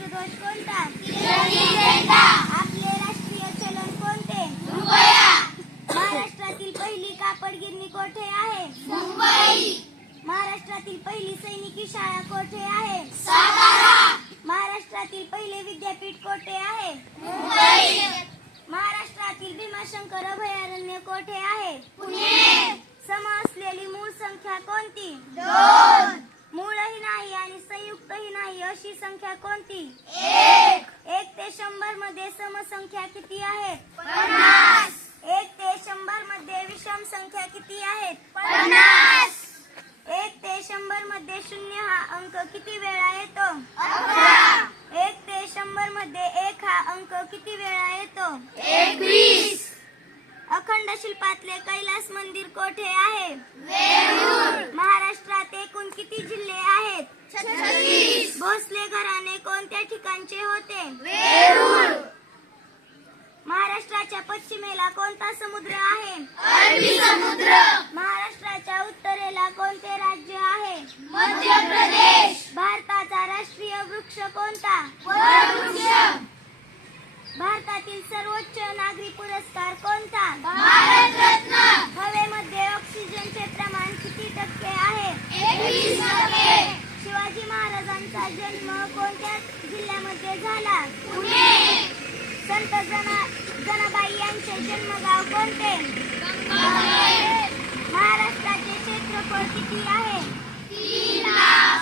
राष्ट्रध्वज कोणता? तिरंगी झेंडा. आपले राष्ट्रीय चलन कोणते? रुपया. महाराष्ट्रातील पहिली कापड गिरणी कोठे आहे? मुंबई. महाराष्ट्रातील पहिली सैनिकी शाळा कोठे आहे? सातारा. महाराष्ट्रातील पहिले विद्यापीठ कोठे आहे? मुंबई. महाराष्ट्रातील भीमाशंकर अभयारण्य कोठे आहे? पुणे. सम असलेली मूळ संख्या कोणती? 2. मूळही नाही आणि संयुक्तही नाही अशी संख्या कोणती? 1. 1 ते 100 मध्ये समसंख्या किती आहेत? 50. 1 ते 100 मध्ये विषम संख्या किती आहेत? 50. 1 ते 100 मध्ये शून्य हा अंक किती वेळा येतो? 11. 1 ते 100 मध्ये 1 हा अंक किती वेळा येतो? 21. अखंड शिल्पातले कैलास मंदिर कोठे आहे? वेरूळ. महाराष्ट्रात एकूण किती जिल्हे आहेत? 36. भोसले घराणे कोणत्या ठिकाणचे होते? वेरूळ. महाराष्ट्राच्या पश्चिमेला कोणता समुद्र आहे? अरबी समुद्र. महाराष्ट्राच्या उत्तरेला कोणते राज्य आहे? मध्य प्रदेश. भारताचा राष्ट्रीय वृक्ष कोणता? वटवृक्ष. भारतातील सर्वोच्च नागरी पुरस्कार कोणता? भारतरत्न. हवेमध्ये ऑक्सिजनचे प्रमाण किती टक्के आहे? 21%. शिवाजी महाराजांचा जन्म कोणत्या जिल्ह्यामध्ये झाला? पुणे. संत जनाबाई यांचे जन्मगाव कोणते? गंगाखेड. महाराष्ट्राचे क्षेत्रफळ किती आहे? 3 लाख.